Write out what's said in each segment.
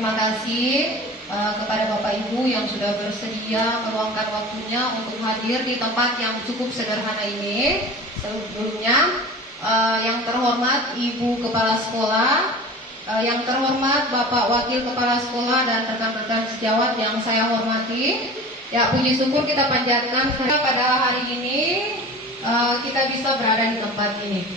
Terima kasih kepada Bapak Ibu yang sudah bersedia meluangkan waktunya untuk hadir di tempat yang cukup sederhana ini. Sebelumnya, yang terhormat Ibu Kepala Sekolah, yang terhormat Bapak Wakil Kepala Sekolah dan rekan-rekan sejawat yang saya hormati. Ya, puji syukur kita panjatkan karena pada hari ini kita bisa berada di tempat ini.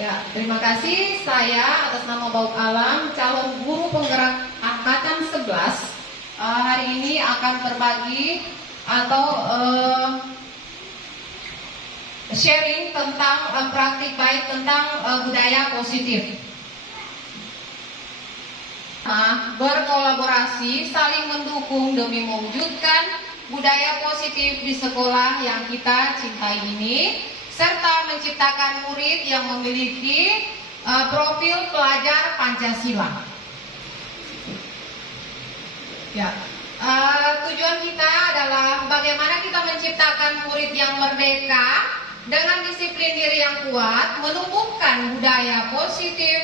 Ya, terima kasih. Saya atas nama Bauk Alam, calon guru penggerak angkatan 11, hari ini akan berbagi atau sharing tentang praktik baik tentang budaya positif. Berkolaborasi, saling mendukung demi mewujudkan budaya positif di sekolah yang kita cintai ini, serta menciptakan murid yang memiliki profil pelajar Pancasila. Ya, tujuan kita adalah bagaimana kita menciptakan murid yang merdeka dengan disiplin diri yang kuat, menumbuhkan budaya positif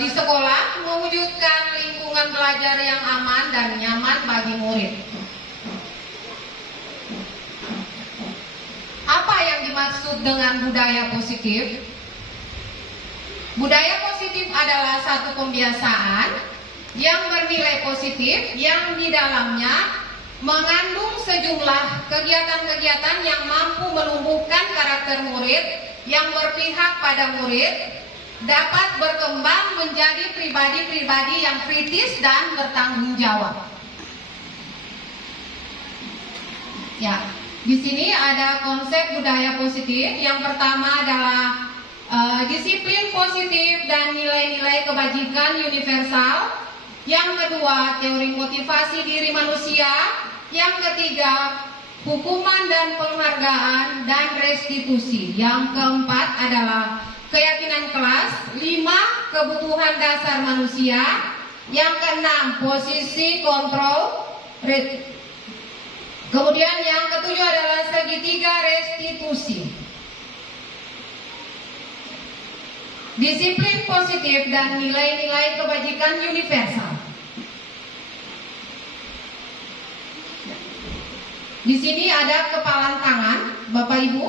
di sekolah, mewujudkan lingkungan belajar yang aman dan nyaman bagi murid. Apa yang dimaksud dengan budaya positif? Budaya positif adalah satu pembiasaan yang bernilai positif yang di dalamnya mengandung sejumlah kegiatan-kegiatan yang mampu menumbuhkan karakter murid yang berpihak pada murid, dapat berkembang menjadi pribadi-pribadi yang kritis dan bertanggung jawab. Ya, di sini ada konsep budaya positif. Yang pertama adalah disiplin positif dan nilai-nilai kebajikan universal. Yang kedua, teori motivasi diri manusia. Yang ketiga, hukuman dan penghargaan dan restitusi. Yang keempat adalah keyakinan kelas. 5, kebutuhan dasar manusia. Yang keenam, posisi kontrol. Kemudian yang ketujuh adalah segitiga restitusi. Disiplin positif dan nilai-nilai kebajikan universal. Di sini ada kepalan tangan, Bapak Ibu.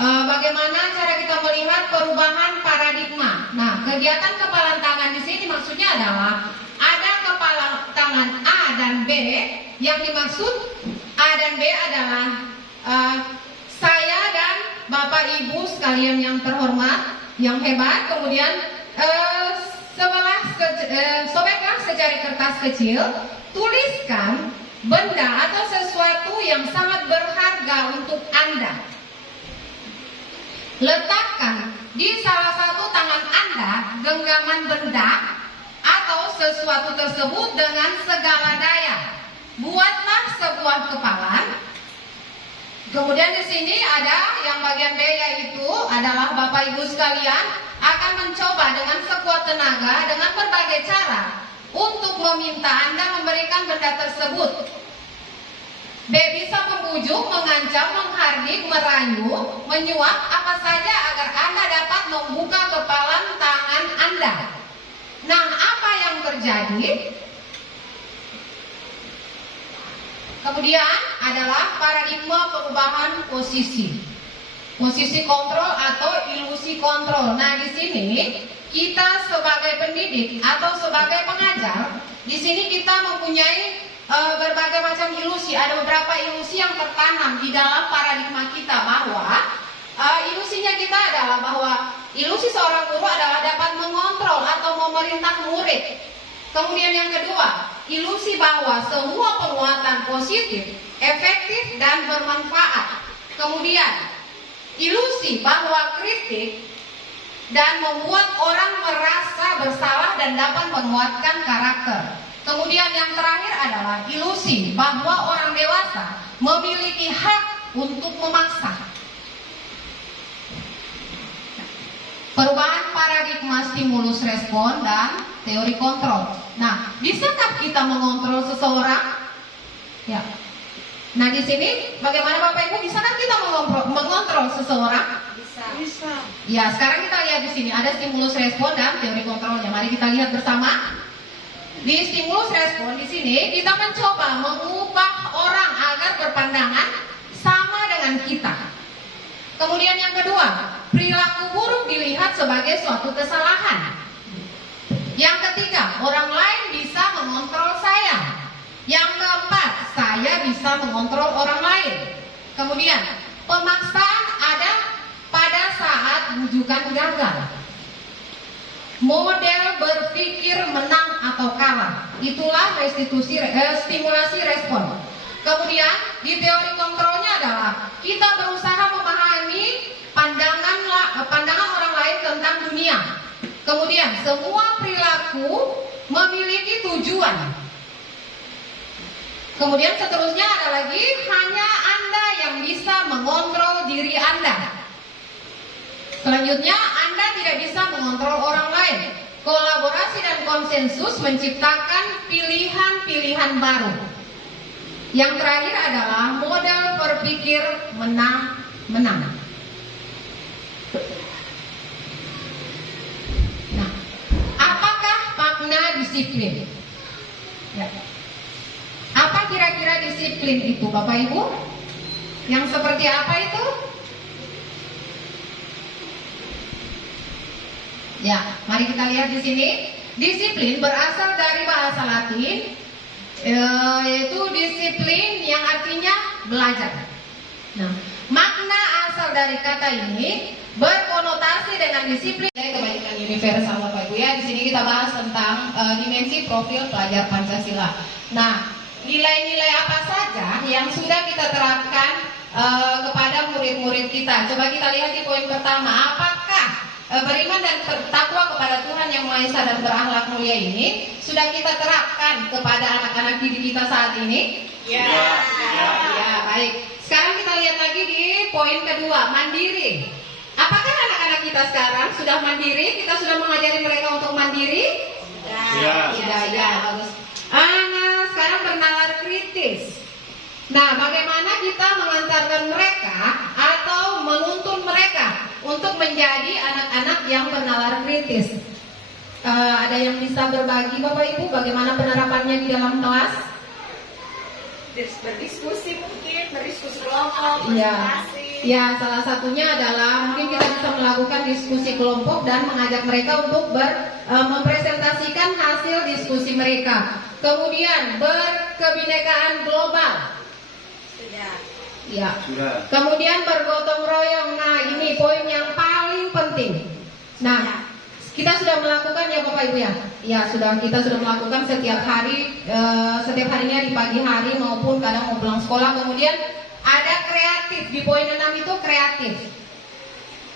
Bagaimana cara kita melihat perubahan paradigma? Nah, kegiatan kepalan tangan di sini maksudnya adalah ada kepalan tangan A dan B. Yang dimaksud A dan B adalah saya dan Bapak Ibu sekalian yang terhormat, yang hebat. Kemudian sobeklah secari kertas kecil, tuliskan benda atau sesuatu yang sangat berharga untuk Anda. Letakkan di salah satu tangan Anda genggaman benda atau sesuatu tersebut dengan segala daya. Buatlah sebuah kepalan. Kemudian di sini ada yang bagian B, yaitu adalah Bapak Ibu sekalian akan mencoba dengan sekuat tenaga dengan berbagai cara untuk meminta Anda memberikan benda tersebut. B bisa membujuk, mengancam, menghardik, merayu, menyuap apa saja agar Anda dapat membuka kepalan tangan Anda. Nah, apa yang terjadi? Kemudian adalah paradigma perubahan posisi. Posisi kontrol atau ilusi kontrol. Nah, di sini kita sebagai pendidik atau sebagai pengajar, di sini kita mempunyai berbagai macam ilusi. Ada beberapa ilusi yang tertanam di dalam paradigma kita bahwa ilusinya kita adalah bahwa ilusi seorang guru adalah dapat mengontrol atau memerintah murid. Kemudian yang kedua, ilusi bahwa semua penguatan positif, efektif dan bermanfaat. Kemudian, ilusi bahwa kritik dan membuat orang merasa bersalah dan dapat menguatkan karakter. Kemudian yang terakhir adalah ilusi bahwa orang dewasa memiliki hak untuk memaksa. Perubahan paradigma stimulus respon dan teori kontrol. Nah, bisakah kita mengontrol seseorang? Ya. Nah, di sini bagaimana Bapak Ibu, bisakah kita mengontrol seseorang? Bisa. Ya, sekarang kita lihat di sini ada stimulus respon dan teori kontrolnya. Mari kita lihat bersama. Di stimulus respon di sini kita mencoba mengubah orang agar berpandangan sama dengan kita. Kemudian yang kedua, perilaku buruk dilihat sebagai suatu kesalahan. Yang ketiga, orang lain bisa mengontrol saya. Yang keempat, saya bisa mengontrol orang lain. Kemudian, pemaksaan ada pada saat rujukan gagal. Model berpikir menang atau kalah, itulah stimulasi respon. Kemudian di teori kontrolnya adalah kita berusaha memahami pandangan orang lain tentang dunia. Kemudian semua perilaku memiliki tujuan. Kemudian seterusnya ada lagi, hanya Anda yang bisa mengontrol diri Anda. Selanjutnya, Anda tidak bisa mengontrol orang lain. Kolaborasi dan konsensus menciptakan pilihan-pilihan baru. Yang terakhir adalah model berpikir menang-menang. Nah, apakah makna disiplin? Ya. Apa kira-kira disiplin itu, Bapak Ibu? Yang seperti apa itu? Ya, mari kita lihat di sini. Disiplin berasal dari bahasa Latin, yaitu disiplin yang artinya belajar. Nah, makna asal dari kata ini berkonotasi dengan disiplin kebaikan universal, Bapak Ibu ya. Di sini kita bahas tentang dimensi profil pelajar Pancasila. Nah, nilai-nilai apa saja yang sudah kita terapkan kepada murid-murid kita? Coba kita lihat di poin pertama. Apakah beriman dan bertakwa kepada Tuhan Yang Maha Esa dan berakhlak mulia ini sudah kita terapkan kepada anak-anak didik kita saat ini? Ya. Ya, baik. Sekarang kita lihat lagi di poin kedua, mandiri. Apakah anak-anak kita sekarang sudah mandiri? Kita sudah mengajari mereka untuk mandiri? Ya. Ya, bagus. Anak sekarang bernalar kritis. Nah, bagaimana kita mengantarkan mereka atau menuntun mereka untuk menjadi anak-anak yang bernalar kritis? Ada yang bisa berbagi, Bapak Ibu, bagaimana penerapannya di dalam kelas? Berdiskusi mungkin, berdiskusi kelompok, Ya, ya, salah satunya adalah mungkin kita bisa melakukan diskusi kelompok dan mengajak mereka untuk mempresentasikan hasil diskusi mereka. Kemudian berkebinekaan global. Ya. Sudah. Kemudian bergotong royong. Nah, ini poin yang paling penting. Nah, kita sudah melakukan ya Bapak Ibu ya. Ya, kita sudah melakukan setiap hari, setiap harinya di pagi hari maupun kadang mau pulang sekolah. Kemudian ada kreatif di poin 6 itu kreatif.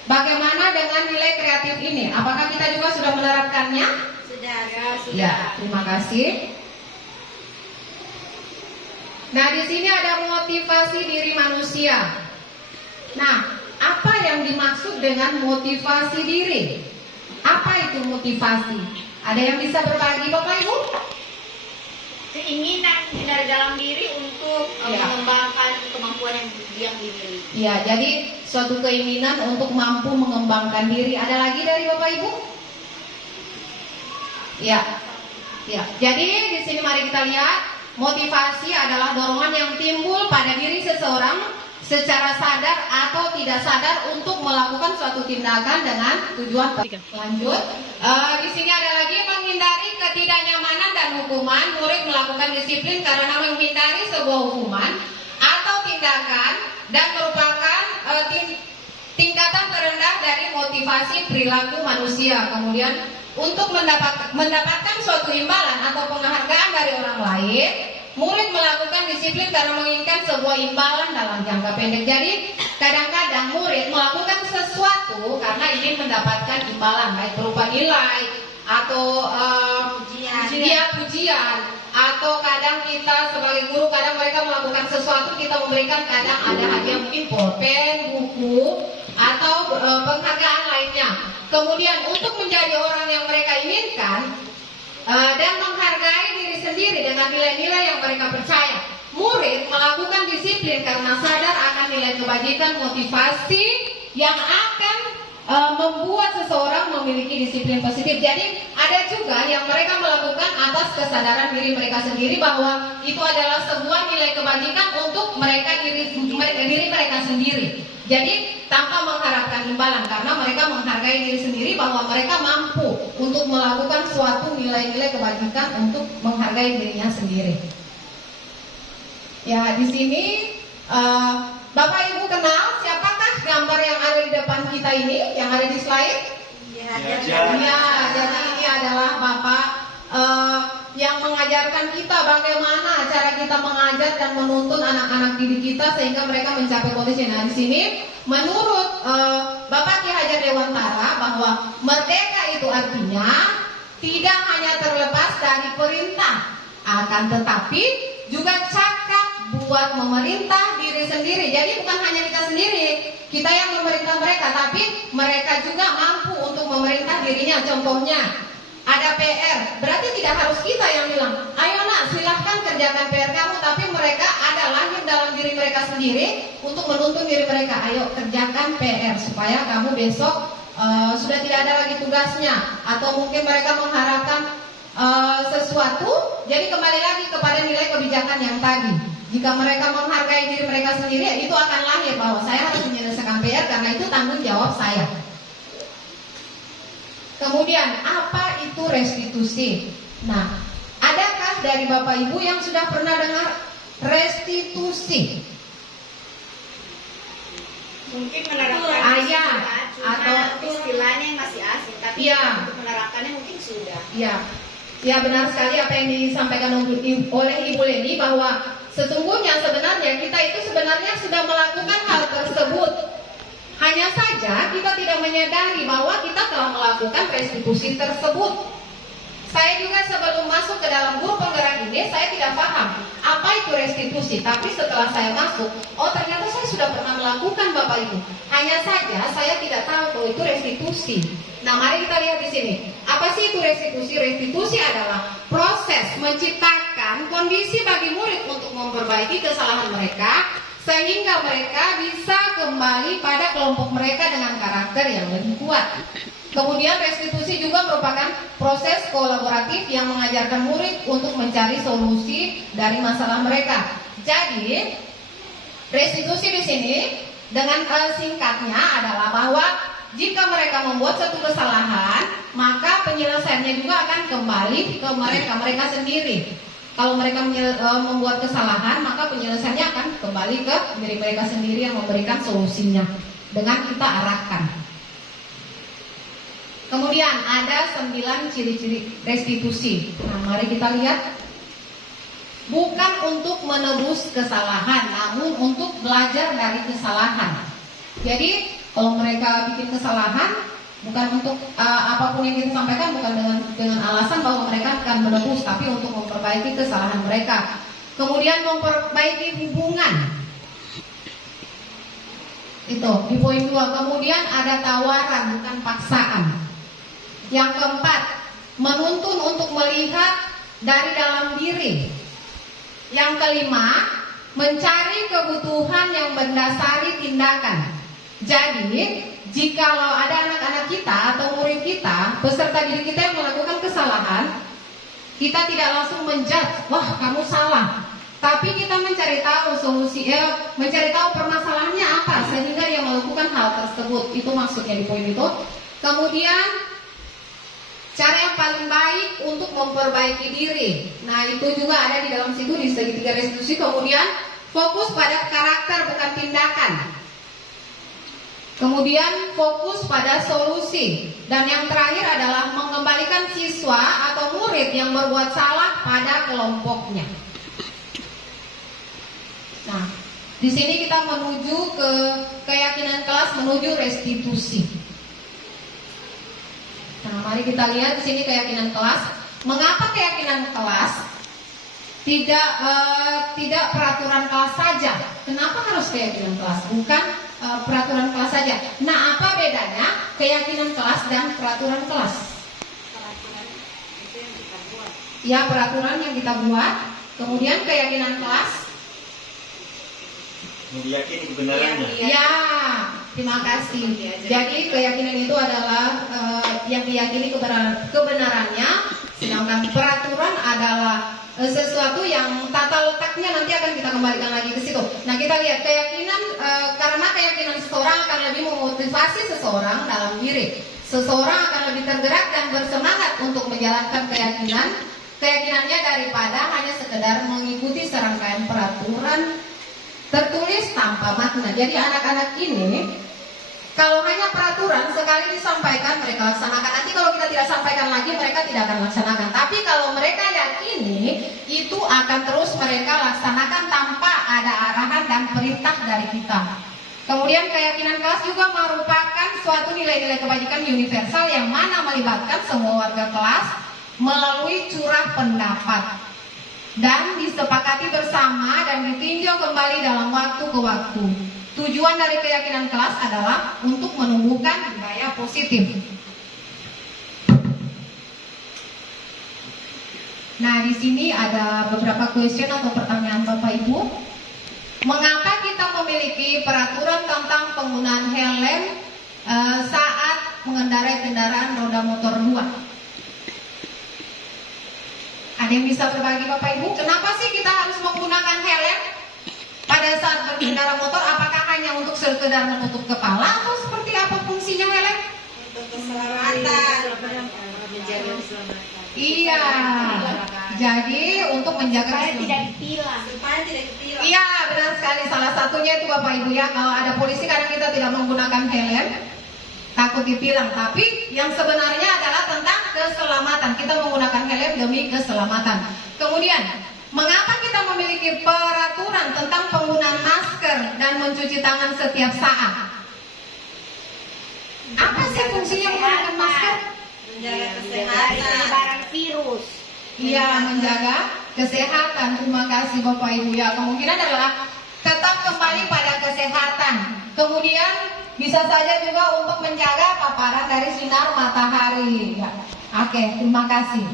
Bagaimana dengan nilai kreatif ini? Apakah kita juga sudah menerapkannya? Sudah, ya, sudah. Ya, terima kasih. Nah, di sini ada motivasi diri manusia. Nah, apa yang dimaksud dengan motivasi diri? Apa itu motivasi? Ada yang bisa berbagi, Bapak Ibu? Keinginan dari dalam diri untuk mengembangkan kemampuan yang dimiliki. Ya, jadi suatu keinginan untuk mampu mengembangkan diri. Ada lagi dari Bapak Ibu? Ya. Ya. Jadi di sini mari kita lihat. Motivasi adalah dorongan yang timbul pada diri seseorang secara sadar atau tidak sadar untuk melakukan suatu tindakan dengan tujuan. Lanjut, di sini ada lagi menghindari ketidaknyamanan dan hukuman. Murid melakukan disiplin karena menghindari sebuah hukuman atau tindakan dan merupakan tingkatan terendah dari motivasi perilaku manusia. Kemudian untuk mendapatkan suatu imbalan atau penghargaan dari orang lain, murid melakukan disiplin karena menginginkan sebuah imbalan dalam jangka pendek. Jadi kadang-kadang murid melakukan sesuatu karena ingin mendapatkan imbalan, baik berupa nilai atau pujian, atau kadang kita sebagai guru kadang mereka melakukan sesuatu, kita memberikan kadang ada hadiah mungkin pulpen, buku atau penghargaan lainnya. Kemudian untuk menjadi orang yang mereka inginkan dan menghargai diri sendiri dengan nilai-nilai yang mereka percaya, murid melakukan disiplin karena sadar akan nilai kebajikan motivasi yang akan membuat seseorang memiliki disiplin positif. Jadi ada juga yang mereka melakukan atas kesadaran diri mereka sendiri bahwa itu adalah sebuah nilai kebajikan untuk diri mereka sendiri. Jadi tanpa mengharapkan imbalan karena mereka menghargai diri sendiri bahwa mereka mampu untuk melakukan suatu nilai-nilai kebajikan untuk menghargai dirinya sendiri. Ya, di sini Bapak Ibu kenal siapakah gambar yang ada di depan kita ini, yang ada di slide? Ya, jadi ini adalah Bapak yang mengajarkan kita bagaimana cara kita mengajar dan menuntun anak-anak didik kita sehingga mereka mencapai kondisi. Nah, di sini menurut Bapak Ki Hajar Dewantara bahwa merdeka itu artinya tidak hanya terlepas dari perintah, akan tetapi juga cakap buat memerintah diri sendiri. Jadi bukan hanya kita sendiri, kita yang memerintah mereka, tapi mereka juga mampu untuk memerintah dirinya. Contohnya ada PR, berarti tidak harus kita yang bilang, ayo nak silahkan kerjakan PR kamu, tapi mereka ada lahir dalam diri mereka sendiri untuk menuntun diri mereka, ayo kerjakan PR supaya kamu besok sudah tidak ada lagi tugasnya. Atau mungkin mereka mengharapkan sesuatu, jadi kembali lagi kepada nilai kebijakan yang tadi. Jika mereka menghargai diri mereka sendiri, itu akan lahir bahwa saya harus menyelesaikan PR karena itu tanggung jawab saya. Kemudian apa itu restitusi? Nah, adakah dari Bapak Ibu yang sudah pernah dengar restitusi? Mungkin menerapkan atau istilahnya yang masih asing, tapi untuk menerapkannya mungkin sudah. Ya benar sekali apa yang disampaikan oleh Ibu Leni bahwa sesungguhnya sebenarnya kita itu sebenarnya sudah melakukan hal tersebut. Hanya saja kita tidak menyadari bahwa kita telah melakukan restitusi tersebut. Saya juga sebelum masuk ke dalam grup penggerak ini, saya tidak paham apa itu restitusi. Tapi setelah saya masuk, oh ternyata saya sudah pernah melakukan Bapak Ibu. Hanya saja saya tidak tahu bahwa itu restitusi. Nah, mari kita lihat di sini. Apa sih itu restitusi? Restitusi adalah proses menciptakan kondisi bagi murid untuk memperbaiki kesalahan mereka sehingga mereka bisa kembali pada kelompok mereka dengan karakter yang lebih kuat. Kemudian restitusi juga merupakan proses kolaboratif yang mengajarkan murid untuk mencari solusi dari masalah mereka. Jadi, restitusi di sini dengan singkatnya adalah bahwa jika mereka membuat satu kesalahan, maka penyelesaiannya juga akan kembali ke mereka sendiri. Kalau mereka membuat kesalahan, maka penyelesaiannya akan kembali ke diri mereka sendiri yang memberikan solusinya dengan kita arahkan. Kemudian ada 9 ciri-ciri restitusi. Nah, mari kita lihat. Bukan untuk menebus kesalahan, namun untuk belajar dari kesalahan. Jadi kalau mereka bikin kesalahan, bukan untuk apapun yang kita sampaikan, bukan dengan alasan bahwa mereka akan menebus, tapi untuk memperbaiki kesalahan mereka. Kemudian memperbaiki hubungan. Itu di poin 2. Kemudian ada tawaran, bukan paksaan. Yang keempat, menuntun untuk melihat dari dalam diri. Yang kelima, mencari kebutuhan yang mendasari tindakan. Jadi, jikalau ada anak-anak kita atau murid kita, peserta didik kita yang melakukan kesalahan, kita tidak langsung menjudge, wah kamu salah. Tapi kita mencari tahu mencari tahu permasalahannya apa sehingga dia melakukan hal tersebut. Itu maksudnya di poin itu. Kemudian cara yang paling baik untuk memperbaiki diri. Nah, itu juga ada di dalam situ di segitiga restitusi. Kemudian fokus pada karakter bukan tindakan. Kemudian fokus pada solusi. Dan yang terakhir adalah mengembalikan siswa atau murid yang berbuat salah pada kelompoknya. Nah, di sini kita menuju ke keyakinan kelas, menuju restitusi. Nah, mari kita lihat di sini keyakinan kelas. Mengapa keyakinan kelas tidak peraturan kelas saja? Kenapa harus keyakinan kelas? Bukan peraturan kelas saja. Nah, apa bedanya keyakinan kelas dan peraturan kelas? Peraturan itu yang kita buat. Ya, peraturan yang kita buat. Kemudian keyakinan kelas meyakini kebenarannya. ya, Terima kasih. Jadi keyakinan itu adalah yang diyakini kebenarannya, sedangkan peraturan adalah sesuatu yang tata letaknya nanti akan kita kembalikan lagi ke situ. Nah, kita lihat keyakinan, karena keyakinan seseorang akan lebih memotivasi seseorang dalam diri. Seseorang akan lebih tergerak dan bersemangat untuk menjalankan keyakinannya daripada hanya sekedar mengikuti serangkaian peraturan tertulis tanpa makna. Jadi anak-anak ini kalau hanya peraturan sekali disampaikan mereka laksanakan. Nanti kalau kita tidak sampaikan lagi mereka tidak akan laksanakan. Tapi kalau mereka yakini itu akan terus mereka laksanakan tanpa ada arahan dan perintah dari kita. Kemudian keyakinan kelas juga merupakan suatu nilai-nilai kebajikan universal yang mana melibatkan semua warga kelas melalui curah pendapat dan disepakati bersama dan ditinjau kembali dalam waktu ke waktu. Tujuan dari keyakinan kelas adalah untuk menumbuhkan budaya positif. Nah, di sini ada beberapa question atau pertanyaan Bapak Ibu. Mengapa kita memiliki peraturan tentang penggunaan helm saat mengendarai kendaraan roda motor 2? Ada yang bisa berbagi Bapak Ibu? Kenapa sih kita harus menggunakan helm pada saat berkendara motor? Apakah hanya untuk sekedar menutup kepala atau seperti apa fungsinya helm? Untuk keselamatan. Menjaga keselamatan. Iya. Jadi untuk menjaga Supaya tidak ditilang. Supaya tidak ditilang. Iya, benar sekali. Salah satunya itu Bapak Ibu ya, kalau ada polisi kadang kita tidak menggunakan helm, takut ditilang. Tapi yang sebenarnya adalah tentang keselamatan. Kita menggunakan helm demi keselamatan. Kemudian, mengapa kita memiliki peraturan tentang penggunaan masker dan mencuci tangan setiap saat? Apa sih fungsinya menggunakan masker? Menjaga kesehatan. Penyebaran virus. Iya, menjaga kesehatan. Terima kasih Bapak Ibu ya. Kemungkinan adalah tetap kembali pada kesehatan. Kemudian bisa saja juga untuk menjaga paparan dari sinar matahari. Ya. Oke, terima kasih.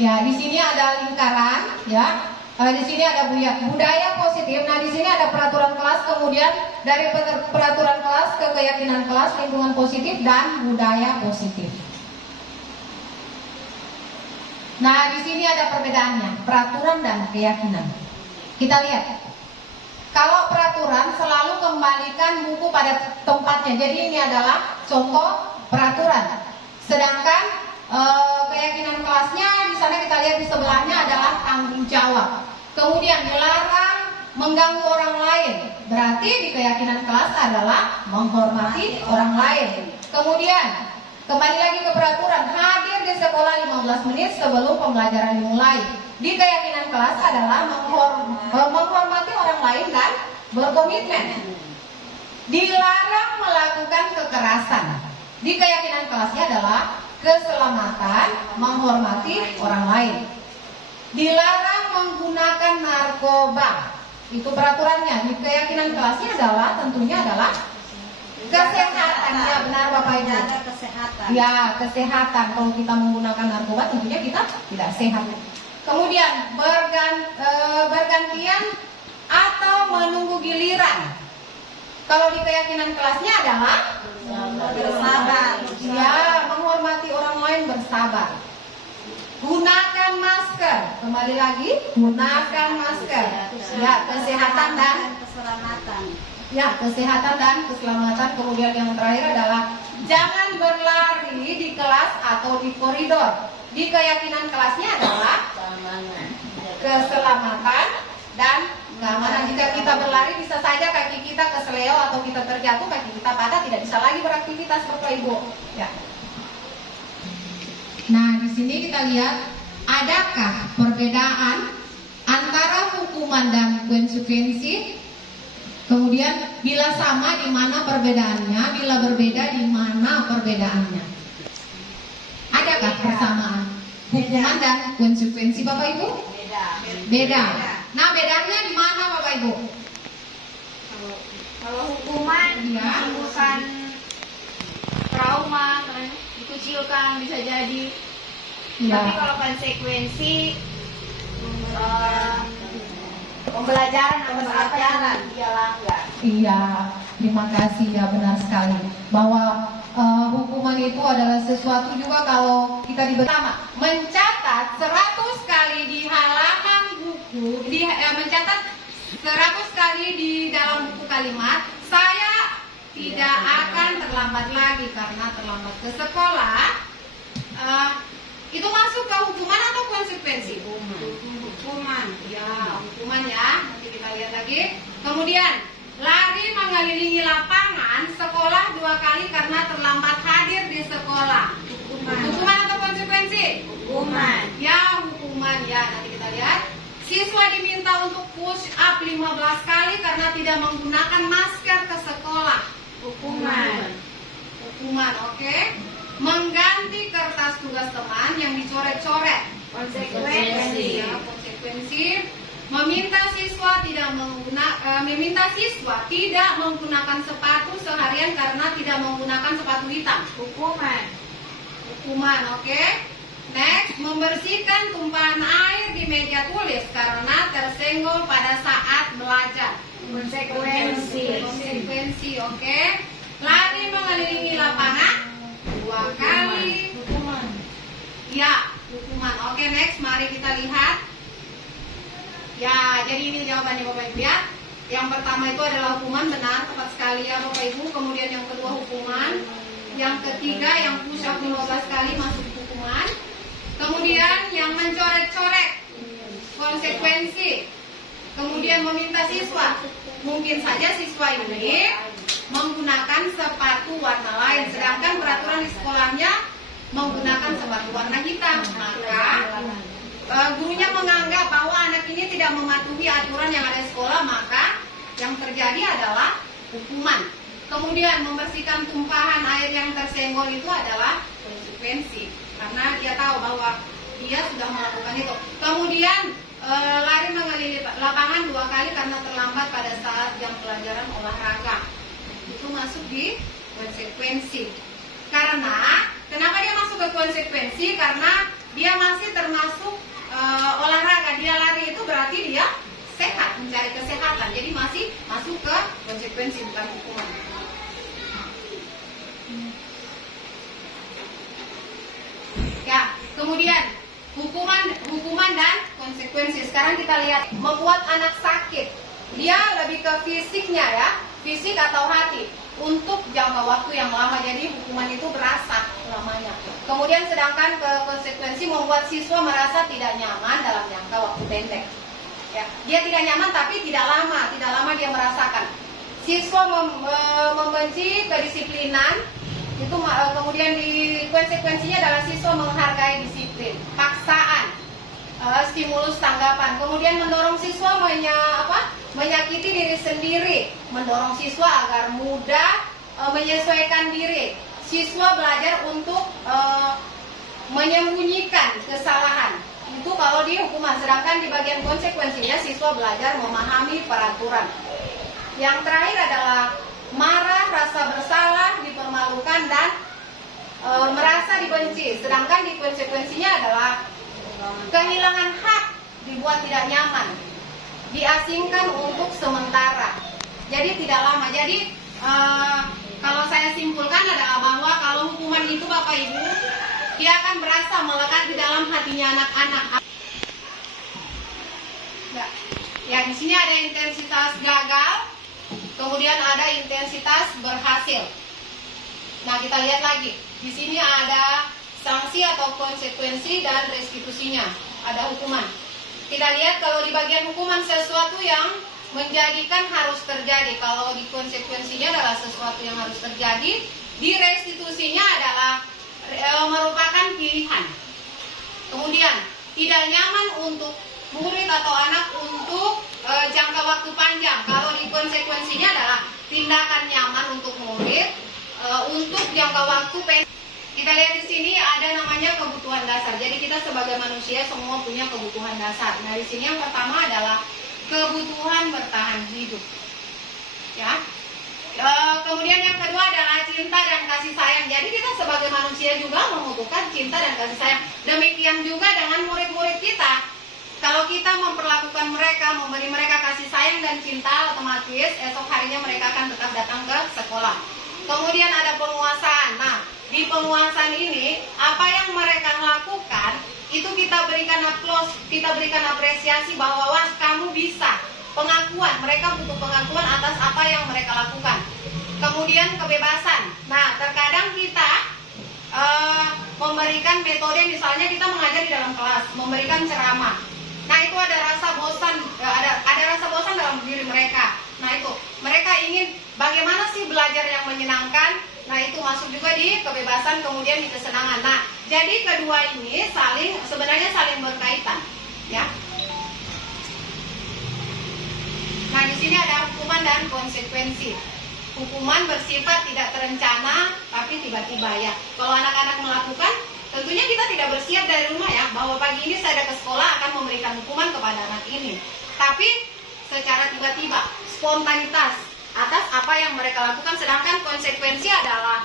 Ya, di sini ada lingkaran, ya. Di sini ada budaya positif. Nah, di sini ada peraturan kelas, kemudian dari peraturan kelas ke keyakinan kelas, lingkungan positif dan budaya positif. Nah, di sini ada perbedaannya, peraturan dan keyakinan. Kita lihat. Kalau peraturan selalu kembalikan buku pada tempatnya. Jadi ini adalah contoh peraturan. Sedangkan keyakinan kelasnya di sana kita lihat di sebelahnya adalah tanggung jawab. Kemudian dilarang mengganggu orang lain. Berarti di keyakinan kelas adalah menghormati orang lain. Kemudian kembali lagi ke peraturan, hadir di sekolah 15 menit sebelum pembelajaran dimulai. Di keyakinan kelas adalah menghormati orang lain dan berkomitmen. Dilarang melakukan kekerasan. Di keyakinan kelasnya adalah keselamatan, menghormati orang lain. Dilarang menggunakan narkoba. Itu peraturannya. Di keyakinan kelasnya adalah tentunya adalah kesehatan. Ya benar Bapak Ibu. Menjaga kesehatan. Ya, kesehatan. Kalau kita menggunakan narkoba tentunya kita tidak sehat. Kemudian bergantian atau menunggu giliran. Kalau di keyakinan kelasnya adalah bersabar. ya, menghormati orang lain, bersabar. Gunakan masker. Kembali lagi, gunakan masker. Ya, kesehatan dan keselamatan. ya, kesehatan dan keselamatan. Kemudian yang terakhir adalah jangan berlari di kelas atau di koridor. Di keyakinan kelasnya adalah keselamatan dan keamanan. Jika kita berlari bisa saja kaki kita keseleo atau kita terjatuh, kaki kita patah, tidak bisa lagi beraktivitas Bapak Ibu. Ya. Nah, di sini kita lihat adakah perbedaan antara hukuman dan konsekuensi? Kemudian bila sama di mana perbedaannya, bila berbeda di mana perbedaannya? Adakah persamaan hukuman dan konsekuensi Bapak Ibu? Beda. Nah, bedanya di mana Bapak Ibu? Kalau hukuman Ya. menimbulkan trauma, dikucilkan bisa jadi. Ya. Tapi kalau konsekuensi Pembelajaran apa yang dia langgar. Iya, terima kasih ya, benar sekali bahwa hukuman itu adalah sesuatu juga kalau kita pertama mencatat 100 kali di halaman buku, mencatat 100 kali di dalam buku kalimat, saya tidak akan terlambat lagi karena terlambat ke sekolah. Itu masuk ke hukuman atau konsekuensi? Hukuman, ya, hukuman ya. Nanti kita lihat lagi. Kemudian lari mengelilingi lapangan sekolah 2 kali karena terlambat hadir di sekolah. Hukuman atau konsekuensi? Hukuman. Ya, hukuman ya. Nanti kita lihat. Siswa diminta untuk push up 15 kali karena tidak menggunakan masker ke sekolah. Hukuman. Hukuman, oke. Mengganti kertas tugas teman yang dicoret-coret. Konsekuensi. Ya, konsekuensi. Meminta siswa tidak menggunakan sepatu seharian karena tidak menggunakan sepatu hitam. Hukuman. Hukuman, oke. Next, membersihkan tumpahan air di meja tulis karena tersenggol pada saat belajar. Konsekuensi. Konsekuensi, oke. Lari mengelilingi lapangan 2 kali. Hukuman. Ya, hukuman. Oke, next, mari kita lihat. Ya, jadi ini jawabannya Bapak Ibu ya. Yang pertama itu adalah hukuman, benar, tepat sekali ya Bapak Ibu. Kemudian yang kedua hukuman. Yang ketiga yang push up 15 kali masuk hukuman. Kemudian yang mencoret-coret, konsekuensi. Kemudian meminta siswa, mungkin saja siswa ini menggunakan sepatu warna lain, sedangkan peraturan di sekolahnya menggunakan sepatu warna hitam. Maka gurunya menganggap bahwa anak ini tidak mematuhi aturan yang ada di sekolah, maka yang terjadi adalah hukuman. Kemudian membersihkan tumpahan air yang tersenggol itu adalah konsekuensi, karena dia tahu bahwa dia sudah melakukan itu. Kemudian lari mengelilingi lapangan 2 kali karena terlambat pada saat jam pelajaran olahraga. Itu masuk di konsekuensi. Karena kenapa dia masuk ke konsekuensi? Karena dia masih termasuk olahraga. Dia lari itu berarti dia sehat, mencari kesehatan. Jadi masih masuk ke konsekuensi, bukan hukuman. Ya, kemudian hukuman dan konsekuensi. Sekarang kita lihat membuat anak sakit. Dia lebih ke fisiknya ya, fisik atau hati untuk jangka waktu yang lama. Jadi hukuman itu berasa lamanya. Kemudian sedangkan ke konsekuensi membuat siswa merasa tidak nyaman dalam jangka waktu pendek. Ya, dia tidak nyaman tapi tidak lama dia merasakan. Siswa membenci kedisiplinan. Itu kemudian di konsekuensinya adalah siswa menghargai disiplin, paksaan, stimulus tanggapan. Kemudian mendorong siswa menyakiti diri sendiri, mendorong siswa agar mudah menyesuaikan diri. Siswa belajar untuk menyembunyikan kesalahan. Itu kalau di hukuman. Sedangkan di bagian konsekuensinya siswa belajar memahami peraturan. Yang terakhir adalah marah, rasa bersalah, dipermalukan, dan merasa dibenci. Sedangkan di konsekuensinya adalah kehilangan hak, dibuat tidak nyaman, diasingkan untuk sementara. Jadi tidak lama. Jadi kalau saya simpulkan adalah bahwa kalau hukuman itu Bapak Ibu, dia akan berasa melekat di dalam hatinya anak-anak. Ya, di sini ada intensitas gagal. Kemudian ada intensitas berhasil. Nah, kita lihat lagi. Di sini ada sanksi atau konsekuensi dan restitusinya. Ada hukuman. Kita lihat kalau di bagian hukuman sesuatu yang menjadikan harus terjadi. Kalau di konsekuensinya adalah sesuatu yang harus terjadi. Di restitusinya adalah merupakan pilihan. Kemudian tidak nyaman untuk murid atau anak untuk jangka waktu panjang. Kalau di konsekuensinya adalah tindakan nyaman untuk murid untuk jangka waktu pendek. Kita lihat di sini ada namanya kebutuhan dasar. Jadi kita sebagai manusia semua punya kebutuhan dasar. Nah, di sini yang pertama adalah kebutuhan bertahan hidup. Ya. Kemudian yang kedua adalah cinta dan kasih sayang. Jadi kita sebagai manusia juga membutuhkan cinta dan kasih sayang. Demikian juga dengan murid-murid kita. Kalau kita memperlakukan mereka, memberi mereka kasih sayang dan cinta, otomatis esok harinya mereka akan tetap datang ke sekolah. Kemudian ada penguasaan. Nah, di penguasaan ini, apa yang mereka lakukan, itu kita berikan aplaus, kita berikan apresiasi bahwa wah kamu bisa. Pengakuan, mereka butuh pengakuan atas apa yang mereka lakukan. Kemudian kebebasan. Nah, terkadang kita memberikan metode, misalnya kita mengajar di dalam kelas, memberikan ceramah. Nah, itu ada rasa bosan, ada rasa bosan dalam diri mereka. Nah, itu mereka ingin bagaimana sih belajar yang menyenangkan. Nah, itu masuk juga di kebebasan, kemudian di kesenangan. Nah, jadi kedua ini sebenarnya saling berkaitan, ya. Nah, di sini ada hukuman dan konsekuensi. Hukuman bersifat tidak terencana, tapi tiba-tiba, ya. Kalau anak-anak melakukan, tentunya kita tidak bersiap dari rumah, ya, bahwa pagi ini saya ada ke sekolah akan memberikan hukuman kepada anak ini. Tapi secara tiba-tiba, spontanitas atas apa yang mereka lakukan, sedangkan konsekuensi adalah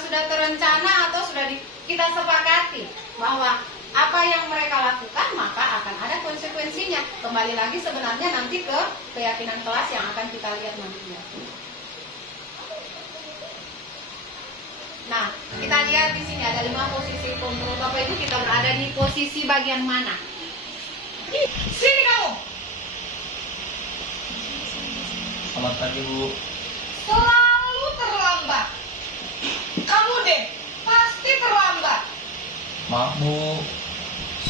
sudah terencana atau sudah kita sepakati bahwa apa yang mereka lakukan maka akan ada konsekuensinya. Kembali lagi sebenarnya nanti ke keyakinan kelas yang akan kita lihat nantinya. Nah, kita lihat di sini ada 5 posisi kontrol. Bapak Ibu, kita berada di posisi bagian mana? Sini kamu. Selamat pagi, Bu. Selalu terlambat. Kamu deh, pasti terlambat. Maaf, Bu.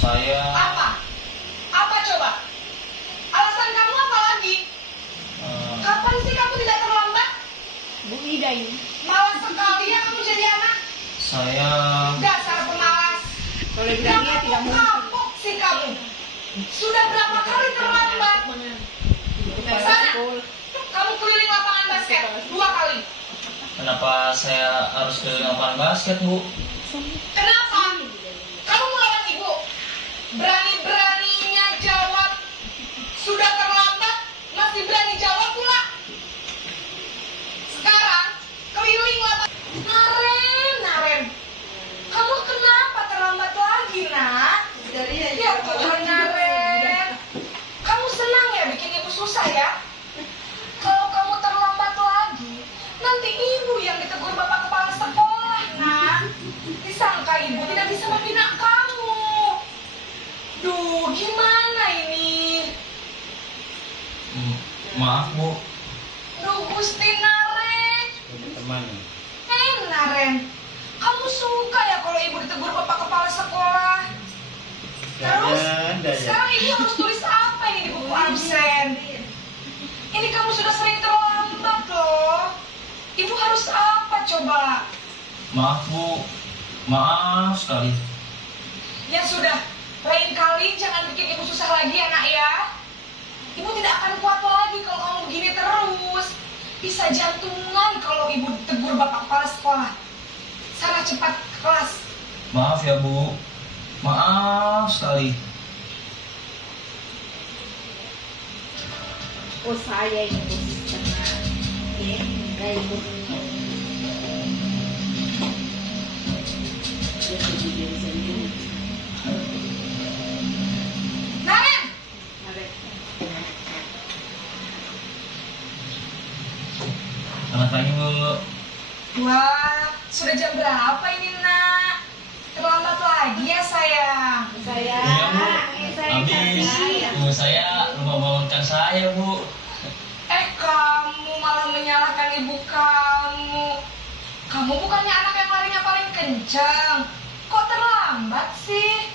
Saya... Apa? Apa coba? Alasan kamu apa lagi? Kapan sih kamu tidak terlambat? Bu Ida ini. Malas sekali ya kamu jadi anak. Saya... Dasar pemalas. Kalau bilangnya tidak mungkin. Kapok sih kamu. Sudah berapa kali terlambat? Sana, kamu keliling lapangan basket 2 kali. Kenapa saya harus ke lapangan basket, Bu? Kenapa? Kamu melawan ibu. Berani-beraninya jawab. Sudah terlambat, masih berani jawab pula. Sekarang, keliling lapangan. Naren. Kamu kenapa terlambat lagi, nak? Ya Tuhan, Naren. Kamu senang ya bikin ibu susah ya? Kalau kamu terlambat lagi, nanti ibu yang ditegur bapak kepala sekolah, nak. Disangka ibu tidak bisa membina kamu. Duh, gimana ini? Maaf, Bu. Duh, Gusti Naren. Teman. Naren, kamu suka ya kalau ibu ditegur bapak kepala sekolah? Terus, sekarang ibu harus tulis apa ini di buku absen? Ini kamu sudah sering terlambat loh. Ibu harus apa coba? Maaf, Bu. Maaf sekali. Ya sudah, lain kali jangan bikin ibu susah lagi ya nak ya. Ibu tidak akan kuat lagi kalau kamu begini terus. Bisa jantungan kalau ibu tegur bapak kepala sekolah. Sana cepat ke kelas. Maaf ya, Bu. Maaf sekali. Oh, saya ini posisi tengah. Ya, kayak ibu. Naren! Selamat pagi, Bu. Wah, sudah jam berapa ini nak? Terlambat lagi ya sayang. Saya. Iya, Bu. Saya. Habis ibu saya lupa bangunkan saya, Bu. Kamu malah menyalahkan ibu kamu. Kamu bukannya anak yang larinya paling kencang. Kok terlambat sih?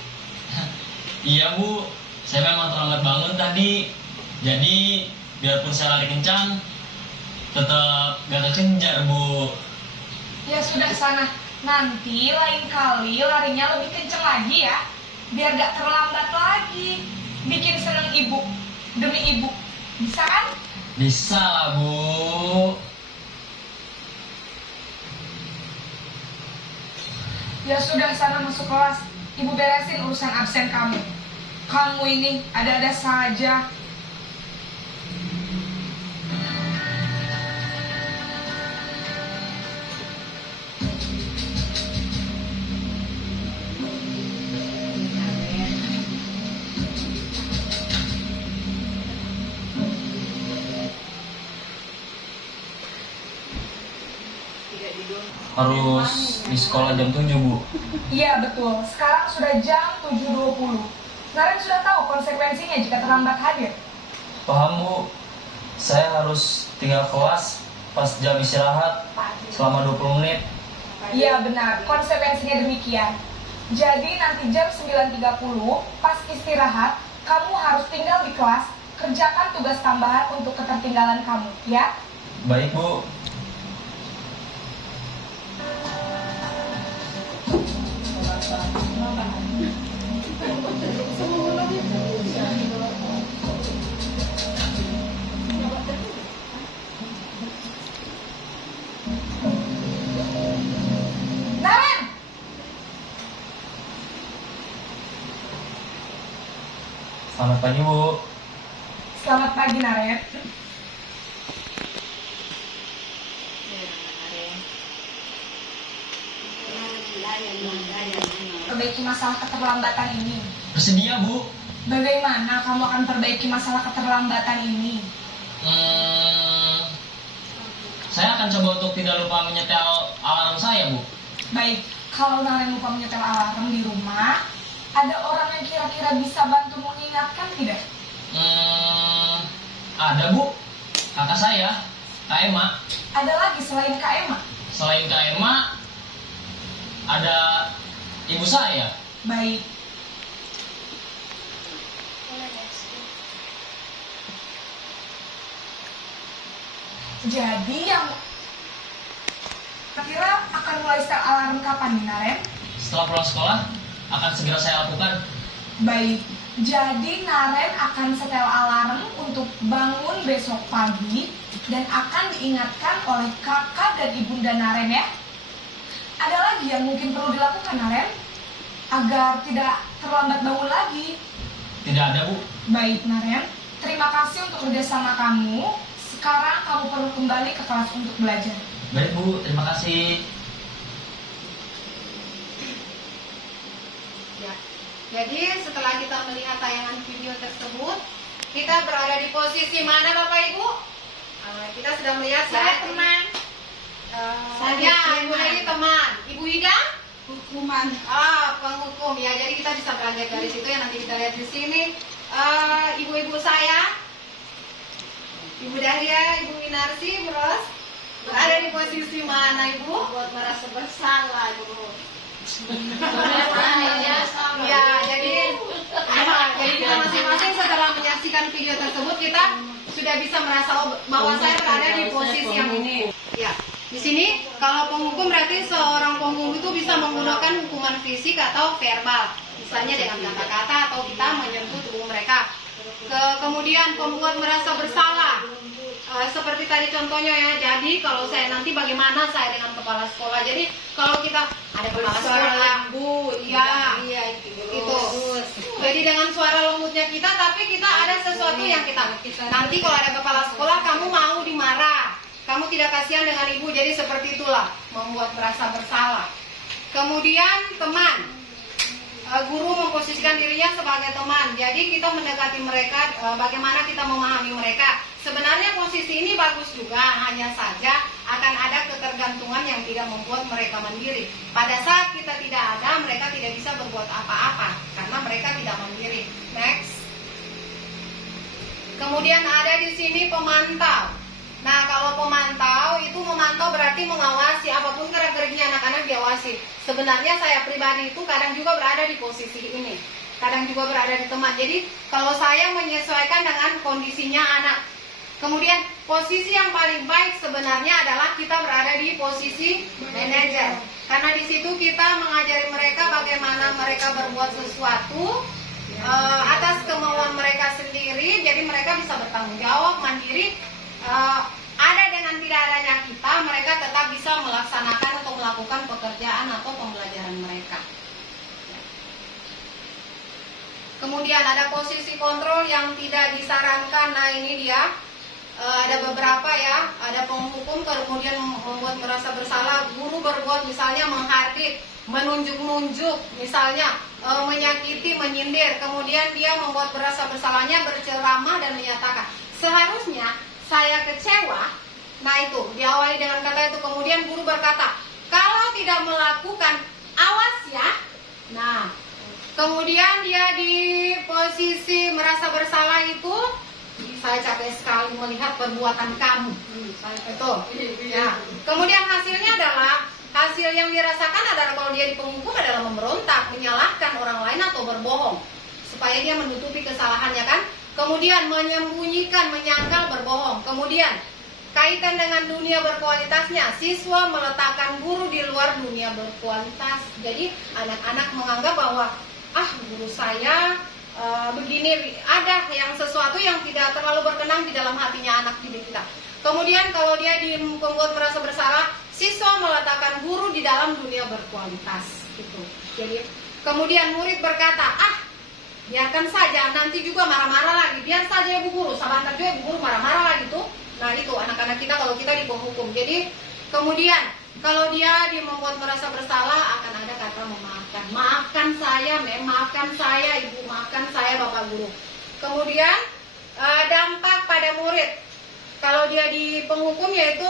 Iya, Bu. Saya memang terlambat bangun tadi. Jadi, biarpun saya lari kencang, tetap gak kekejar, Bu. Ya sudah sana. Nanti lain kali larinya lebih kencang lagi ya. Biar gak terlambat lagi. Bikin seneng ibu. Demi ibu. Bisa kan? Bisa lah, Bu. Ya sudah sana masuk kelas. Ibu beresin urusan absen kamu. Kamu ini ada-ada saja. harus di sekolah jam 7, Bu. Iya betul, sekarang sudah jam 7.20. Naren sudah tahu konsekuensinya jika terlambat hadir. Paham, Bu. Saya harus tinggal kelas pas jam istirahat selama 20 menit. Iya benar, konsekuensinya demikian. Jadi nanti jam 9.30 pas istirahat, kamu harus tinggal di kelas, kerjakan tugas tambahan untuk ketertinggalan kamu, ya? Baik, Bu. Naren! Selamat pagi, Bu. Selamat pagi Naren. Perbaiki masalah keterlambatan ini. Bersedia, Bu. Bagaimana kamu akan perbaiki masalah keterlambatan ini? Saya akan coba untuk tidak lupa menyetel alarm saya, Bu. Baik, kalau Naren lupa menyetel alarm di rumah, ada orang yang kira-kira bisa bantu mengingatkan tidak? Ada, Bu. Kakak saya, Kak Emma. Ada lagi selain Kak Emma? Selain Kak Emma, ada ibu saya. Baik, jadi yang kira akan mulai setel alarm kapan nih Naren? Setelah pulang sekolah, akan segera saya lakukan. Baik, jadi Naren akan setel alarm untuk bangun besok pagi dan akan diingatkan oleh kakak dan ibunda Naren ya. Ada lagi yang mungkin perlu dilakukan Naren agar tidak terlambat bangun lagi. Tidak ada, Bu. Baik Naren, terima kasih untuk kerjasama kamu. Sekarang kamu perlu kembali ke kelas untuk belajar. Baik, Bu. Terima kasih. Ya. Jadi setelah kita melihat tayangan video tersebut, kita berada di posisi mana Bapak Ibu? Kita sudah melihat Saya teman. Ya, Ibu Leli teman. Ibu Ida? Hukuman. Penghukum ya. Jadi kita bisa beranjak dari situ ya. Nanti kita lihat di sini. Ibu-ibu saya, Ibu Dahlia, Ibu Winarsi, Bros, berada di posisi mana Ibu? Buat merasa bersalah, Ibu. Ya, jadi kita masing-masing setelah menyaksikan video tersebut kita sudah bisa merasa bahwa saya berada di posisi yang ini. Ya, di sini kalau penghukum berarti seorang penghukum itu bisa menggunakan hukuman fisik atau verbal, misalnya dengan kata-kata atau kita menyentuh tubuh mereka. Kemudian pembuat merasa bersalah. Seperti tadi contohnya ya, jadi kalau saya nanti bagaimana saya dengan kepala sekolah. Jadi kalau kita ada kepala sekolah, Bu, ya, itu. Jadi dengan suara lembutnya kita, tapi kita ada sesuatu yang kita nanti kalau ada kepala sekolah, kamu mau dimarah, kamu tidak kasihan dengan ibu, jadi seperti itulah membuat merasa bersalah. Kemudian teman, guru memposisikan dirinya sebagai teman, jadi kita mendekati mereka, bagaimana kita memahami mereka. Sebenarnya posisi ini bagus juga, hanya saja akan ada ketergantungan yang tidak membuat mereka mandiri. Pada saat kita tidak ada, mereka tidak bisa berbuat apa-apa karena mereka tidak mandiri. Next. Kemudian ada di sini pemantau. Nah, kalau pemantau itu memantau berarti mengawasi apapun gerak-geriknya anak-anak diawasi. Sebenarnya saya pribadi itu kadang juga berada di posisi ini, kadang juga berada di teman. Jadi kalau saya menyesuaikan dengan kondisinya anak. Kemudian posisi yang paling baik sebenarnya adalah kita berada di posisi manajer, karena di situ kita mengajari mereka bagaimana mereka berbuat sesuatu atas kemauan mereka sendiri. Jadi mereka bisa bertanggung jawab, mandiri. Ada dengan tidak adanya kita, mereka tetap bisa melaksanakan atau melakukan pekerjaan atau pembelajaran mereka. Kemudian ada posisi kontrol yang tidak disarankan. Nah ini dia, ada beberapa ya, ada penghukum kemudian membuat merasa bersalah. Guru berbuat misalnya menghardik, menunjuk-nunjuk, misalnya menyakiti, menyindir. Kemudian dia membuat merasa bersalahnya, berceramah dan menyatakan seharusnya saya kecewa. Nah itu diawali dengan kata itu. Kemudian guru berkata, kalau tidak melakukan, awas ya. Nah, kemudian dia di posisi merasa bersalah itu, saya capek sekali melihat perbuatan kamu. Itu. Ya. Kemudian hasilnya adalah, hasil yang dirasakan adalah kalau dia di penghukum adalah memberontak, menyalahkan orang lain atau berbohong supaya dia menutupi kesalahannya kan. Kemudian menyembunyikan, menyangkal, berbohong. Kemudian kaitan dengan dunia berkualitasnya, siswa meletakkan guru di luar dunia berkualitas. Jadi anak-anak menganggap bahwa guru saya begini, ada yang sesuatu yang tidak terlalu berkenan di dalam hatinya anak didik kita. Kemudian kalau dia membuat merasa bersalah, siswa meletakkan guru di dalam dunia berkualitas gitu. Jadi kemudian murid berkata, biarkan saja, nanti juga marah-marah lagi. Biar saja ibu guru, sebentar juga ibu guru marah-marah lagi tuh. Nah itu anak-anak kita kalau kita di penghukum. Jadi kemudian kalau dia membuat merasa bersalah, akan ada kata memaafkan. Maafkan saya, maafkan saya ibu, maafkan saya bapak guru. Kemudian dampak pada murid. Kalau dia di penghukum yaitu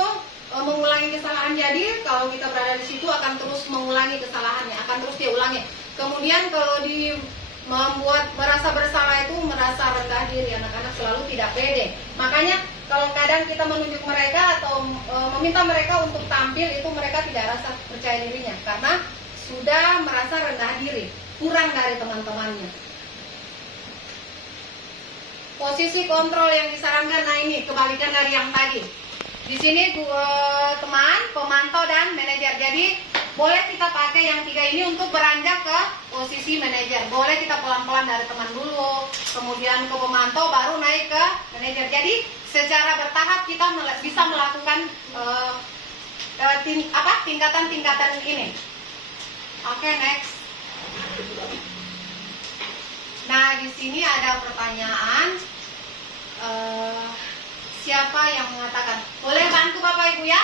mengulangi kesalahan. Jadi kalau kita berada di situ akan terus mengulangi kesalahannya, akan terus dia ulangi. Kemudian kalau di membuat merasa bersalah itu merasa rendah diri, anak-anak selalu tidak pede. Makanya kalau kadang kita menunjuk mereka atau meminta mereka untuk tampil, itu mereka tidak rasa percaya dirinya karena sudah merasa rendah diri, kurang dari teman-temannya. Posisi kontrol yang disarankan, nah ini kebalikan dari yang tadi. Di sini teman, pemantau dan manajer. Jadi boleh kita pakai yang 3 ini untuk beranjak ke posisi manajer. Boleh kita pelan-pelan dari teman dulu, kemudian ke pemantau, baru naik ke manajer. Jadi secara bertahap kita bisa melakukan tingkatan-tingkatan ini. Oke, next. Nah, di sini ada pertanyaan. Siapa yang mengatakan? Boleh bantu Bapak Ibu ya?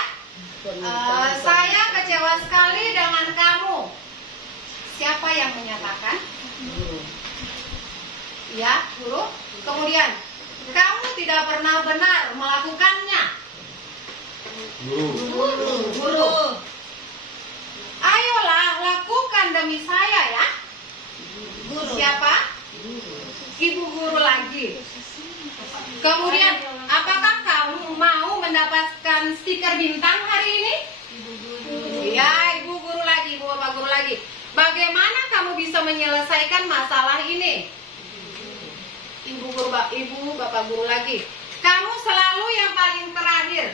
Saya kecewa sekali dengan kamu. Siapa yang menyatakan? Ya, guru. Kemudian, kamu tidak pernah benar melakukannya. Guru. Ayolah, lakukan demi saya ya. Siapa? Ibu guru lagi. Kemudian, apakah kamu mau mendapatkan stiker bintang hari ini? Ya, ibu guru lagi, ibu bapak guru lagi. Bagaimana kamu bisa menyelesaikan masalah ini? Ibu bapak guru lagi. Kamu selalu yang paling terakhir.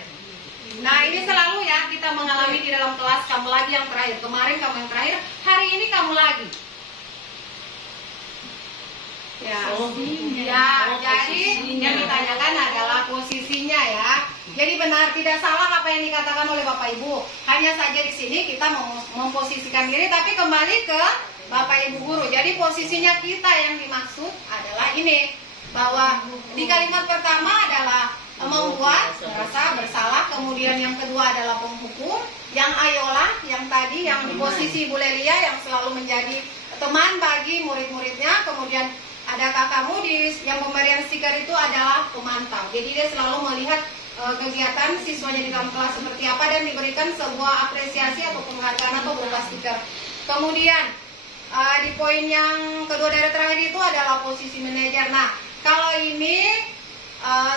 Nah, ini selalu ya kita mengalami di dalam kelas, kamu lagi yang terakhir. Kemarin kamu yang terakhir, hari ini kamu lagi. Jadi yang ditanyakan adalah posisinya ya. Jadi benar tidak salah apa yang dikatakan oleh Bapak Ibu. Hanya saja di sini kita memposisikan diri, tapi kembali ke Bapak Ibu guru. Jadi posisinya kita yang dimaksud adalah ini, bahwa di kalimat pertama adalah membuat merasa bersalah, kemudian yang kedua adalah penghukum, yang ayolah, yang tadi yang di posisi Bu Lelia yang selalu menjadi teman bagi murid-muridnya, kemudian ada kakakmu yang pemberian stiker itu adalah pemantau. Jadi dia selalu melihat kegiatan siswanya di dalam kelas seperti apa dan diberikan sebuah apresiasi atau penghargaan atau berupa stiker. Kemudian di poin yang kedua dari terakhir itu adalah posisi manajer. Nah, kalau ini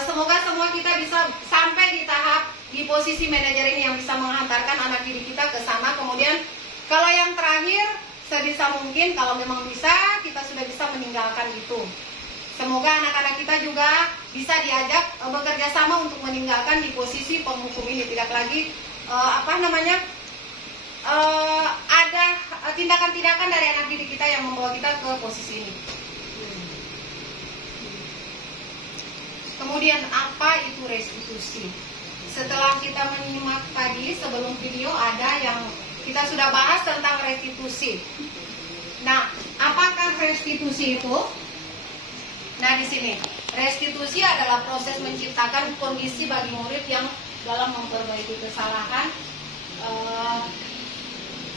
semoga semua kita bisa sampai di tahap di posisi manajer ini yang bisa menghantarkan anak didik kita ke sana. Kemudian kalau yang terakhir, sebisa mungkin kalau memang bisa, kita sudah bisa meninggalkan itu. Semoga anak-anak kita juga bisa diajak bekerja sama untuk meninggalkan di posisi penghukum ini. Tidak lagi ada tindakan-tindakan dari anak didik kita yang membawa kita ke posisi ini. Kemudian apa itu restitusi? Setelah kita menyimak tadi sebelum video ada yang kita sudah bahas tentang restitusi. Nah, apakah restitusi itu? Nah, di sini restitusi adalah proses menciptakan kondisi bagi murid yang dalam memperbaiki kesalahan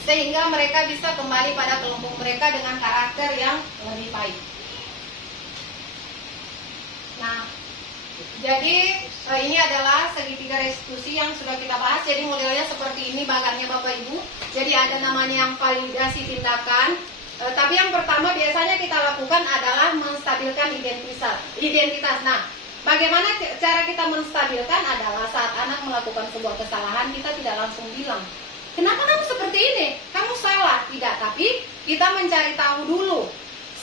sehingga mereka bisa kembali pada kelompok mereka dengan karakter yang lebih baik. Nah, Jadi ini adalah segitiga restitusi yang sudah kita bahas. Jadi modelnya seperti ini bagannya Bapak Ibu. Jadi ada namanya yang validasi tindakan. Tapi yang pertama biasanya kita lakukan adalah menstabilkan identitas. Nah, bagaimana cara kita menstabilkan adalah saat anak melakukan sebuah kesalahan, kita tidak langsung bilang, kenapa kamu seperti ini? Kamu salah. Tidak, tapi kita mencari tahu dulu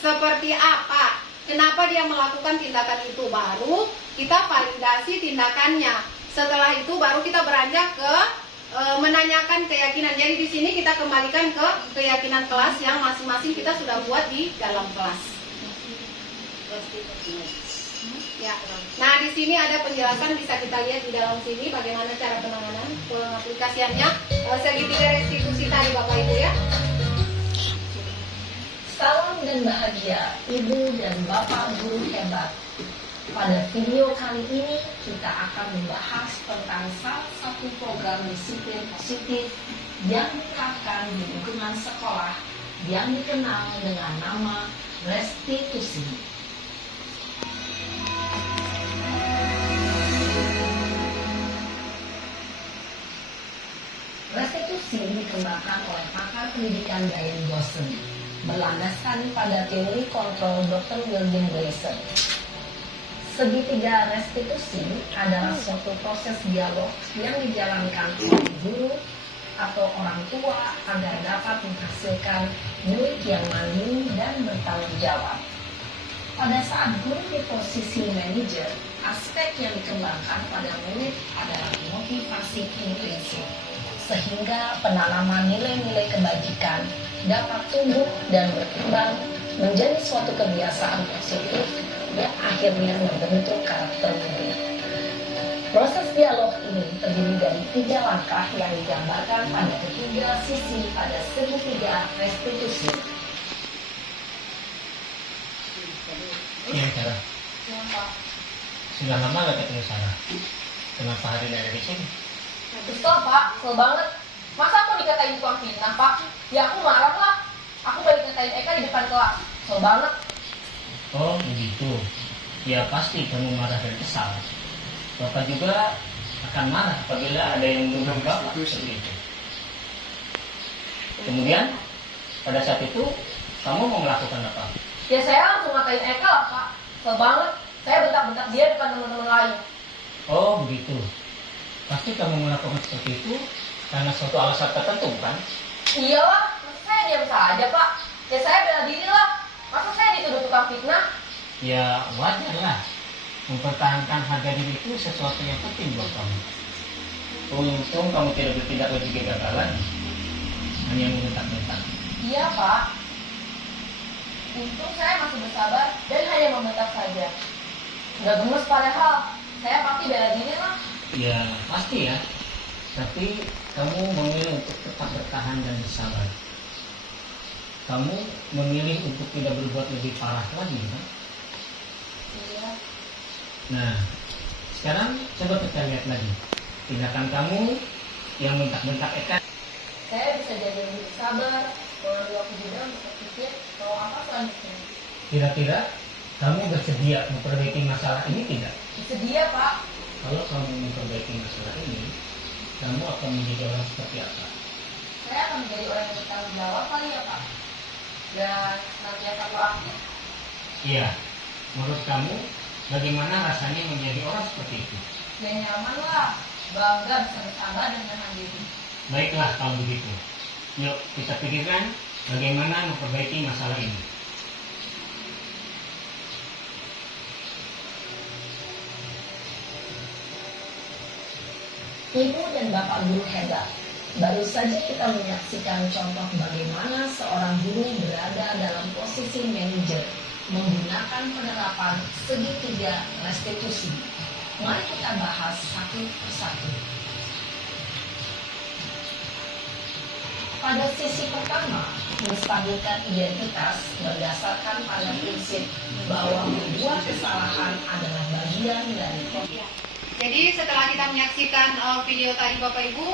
seperti apa, kenapa dia melakukan tindakan itu, baru kita validasi tindakannya. Setelah itu baru kita beranjak ke menanyakan keyakinan. Jadi di sini kita kembalikan ke keyakinan kelas yang masing-masing kita sudah buat di dalam kelas. Ya. Nah, di sini ada penjelasan, bisa kita lihat di dalam sini bagaimana cara penanganan, pengaplikasiannya, segitiga restitusi tadi Bapak Ibu ya. Salam dan bahagia Ibu dan Bapak guru hebat. Pada video kali ini kita akan membahas tentang salah satu program disiplin positif yang diterapkan di lingkungan sekolah yang dikenal dengan nama restitusi. Restitusi dikembangkan oleh pakar pendidikan Diane Boston, berlandaskan pada teori kontrol Dr. William Gleason. Segitiga restitusi adalah suatu proses dialog yang dijalankan oleh guru atau orang tua agar dapat menghasilkan murid yang mandiri dan bertanggung jawab. Pada saat guru di posisi manajer, aspek yang dikembangkan pada murid adalah motivasi intrinsik, sehingga penanaman nilai-nilai kebajikan dapat tumbuh dan berkembang menjadi suatu kebiasaan positif yang akhirnya membentuk karakter murid. Proses dialog ini terdiri dari 3 langkah yang digambarkan pada ketiga sisi pada segitiga restitusi. Iya, Sarah. Sudah lama gak ketemu Sarah. Kenapa hari ini ada di sini? Kesel Pak, kesel banget. Masa aku dikatain tukang fitnah Pak? Ya aku marah lah. Aku balik ngatain Eka di depan kelas. Kesel banget. Oh begitu. Ya pasti kamu marah dan kesal. Bapak juga akan marah apabila ada yang menuduh Bapak seperti itu. Kemudian pada saat itu kamu mau melakukan apa? Ya saya langsung ngatain Eka lah Pak. Kesel banget. Saya bentak-bentak dia depan teman-teman lain. Oh begitu. Pasti kamu melakukan seperti itu karena suatu alasan tertentu, kan? Iyalah, masa saya diam saja Pak? Ya saya bela diri lah. Masa saya dituduh tukang fitnah? Ya wajar lah. Mempertahankan harga diri itu sesuatu yang penting buat kamu. Untung kamu tidak bertindak lagi kegagalan, hanya membentak-bentak. Iya Pak. Untung saya masih bersabar dan hanya membentak saja. Nggak gemes padahal. Saya pasti bela diri lah. Ya pasti ya. Tapi kamu memilih untuk tetap bertahan dan bersabar. Kamu memilih untuk tidak berbuat lebih parah lagi, kan? Iya. Nah, sekarang coba kita lihat lagi tindakan kamu yang bentak-bentak Eka. Saya bisa jadi lebih sabar. Kalau aku juga bisa pikir mau apa selanjutnya. Kira-kira kamu bersedia memperbaiki masalah ini tidak? Bersedia Pak. Kalau kamu memperbaiki masalah ini, kamu akan menjadi orang seperti apa? Saya akan menjadi orang yang bertanggung jawab kali ya Pak. Dan senantiasa proaktif. Iya. Menurut kamu, bagaimana rasanya menjadi orang seperti itu? Ya nyaman lah. Bangga bisa bersabar dan menahan diri. Baiklah kalau begitu. Yuk kita pikirkan bagaimana memperbaiki masalah ini. Ibu dan Bapak guru hebat, baru saja kita menyaksikan contoh bagaimana seorang guru berada dalam posisi manajer menggunakan penerapan segitiga restitusi. Mari kita bahas satu persatu. Pada sisi pertama, menstabilkan identitas berdasarkan pada prinsip bahwa membuat kesalahan adalah bagian dari proses. Jadi setelah kita menyaksikan video tadi Bapak Ibu,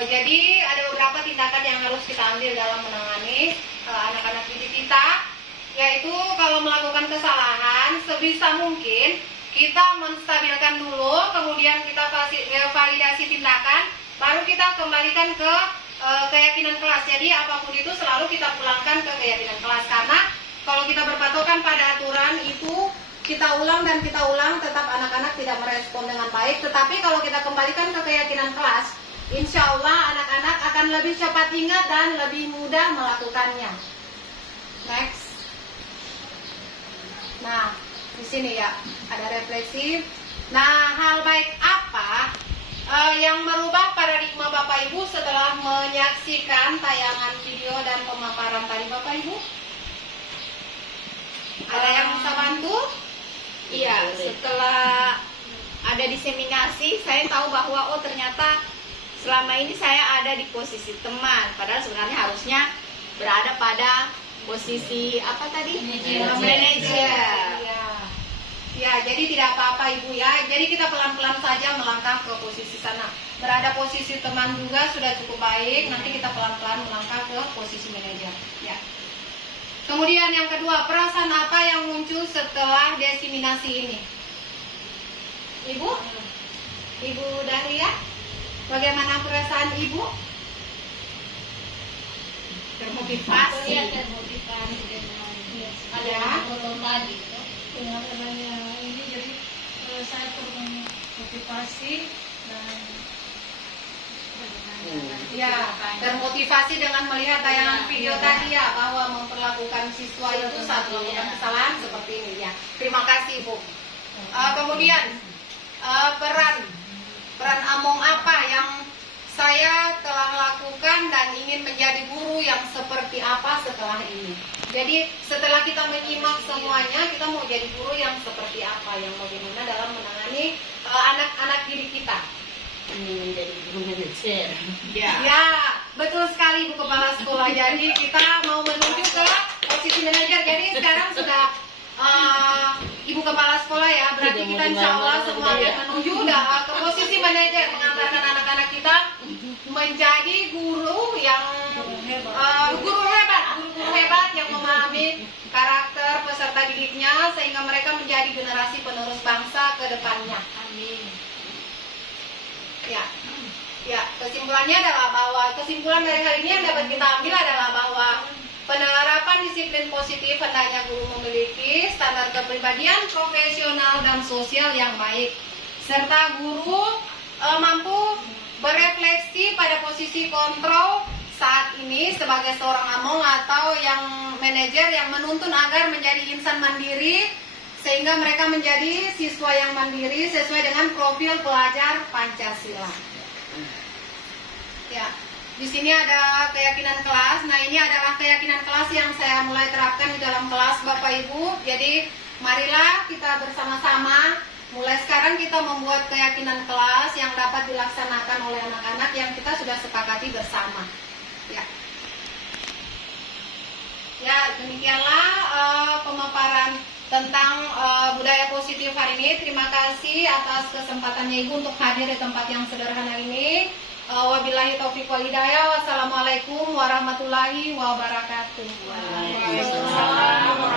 jadi ada beberapa tindakan yang harus kita ambil dalam menangani anak-anak didik kita, yaitu kalau melakukan kesalahan sebisa mungkin kita menstabilkan dulu, kemudian kita validasi tindakan, baru kita kembalikan ke keyakinan kelas. Jadi apapun itu selalu kita pulangkan ke keyakinan kelas, karena kalau kita berpatokan pada aturan itu kita ulang dan kita ulang, tetap anak-anak tidak merespon dengan baik. Tetapi kalau kita kembalikan ke keyakinan kelas, insya Allah anak-anak akan lebih cepat ingat dan lebih mudah melakukannya. Next. Nah, di sini ya ada refleksi. Nah, hal baik apa yang merubah paradigma Bapak Ibu setelah menyaksikan tayangan video dan pemaparan tadi, Bapak Ibu? Ada yang bisa bantu? Iya, setelah ada diseminasi, saya tahu bahwa oh ternyata selama ini saya ada di posisi teman, padahal sebenarnya harusnya berada pada posisi apa tadi? Manajer. Ya, jadi tidak apa-apa Ibu ya. Jadi kita pelan-pelan saja melangkah ke posisi sana. Berada posisi teman juga sudah cukup baik. Nanti kita pelan-pelan melangkah ke posisi manajer. Ya. Kemudian yang kedua, perasaan apa yang muncul setelah diseminasi ini? Ibu? Ibu Dahlia? Bagaimana perasaan Ibu? Termotivasi. Termotivasi dengan Ada? tadi. Dengan adanya ini jadi saya termotivasi dan Ya, termotivasi dengan melihat tayangan video tadi ya, bahwa memperlakukan siswa itu saat melakukan kesalahan seperti ini ya. Terima kasih Bu. Kemudian peran Among apa yang saya telah lakukan dan ingin menjadi guru yang seperti apa setelah ini. Jadi setelah kita menyimak semuanya, kita mau jadi guru yang seperti apa, yang bagaimana dalam menangani anak-anak didik kita. Menjadi guru manajer. Ya, betul sekali Bu Kepala Sekolah. Jadi kita mau menuju ke posisi manajer. Jadi sekarang sudah Ibu Kepala Sekolah ya. Berarti kita insya Allah semua akan menuju ke posisi manajer, mengantarkan anak-anak kita menjadi guru yang guru hebat yang memahami karakter peserta didiknya sehingga mereka menjadi generasi penerus bangsa ke depannya. Amin. Ya, kesimpulannya adalah bahwa kesimpulan dari hal ini yang dapat kita ambil adalah bahwa penerapan disiplin positif hendaknya guru memiliki standar kepribadian profesional dan sosial yang baik, serta guru mampu berefleksi pada posisi kontrol saat ini sebagai seorang among atau yang manajer yang menuntun agar menjadi insan mandiri sehingga mereka menjadi siswa yang mandiri sesuai dengan profil pelajar Pancasila. Ya, di sini ada keyakinan kelas. Nah, ini adalah keyakinan kelas yang saya mulai terapkan di dalam kelas Bapak Ibu. Jadi, marilah kita bersama-sama mulai sekarang kita membuat keyakinan kelas yang dapat dilaksanakan oleh anak-anak yang kita sudah sepakati bersama. Ya, demikianlah pemaparan tentang budaya positif hari ini. Terima kasih atas kesempatannya Ibu untuk hadir di tempat yang sederhana ini. Wabillahi taufiq wal hidayah. Wassalamualaikum warahmatullahi wabarakatuh. Waalaikumsalam.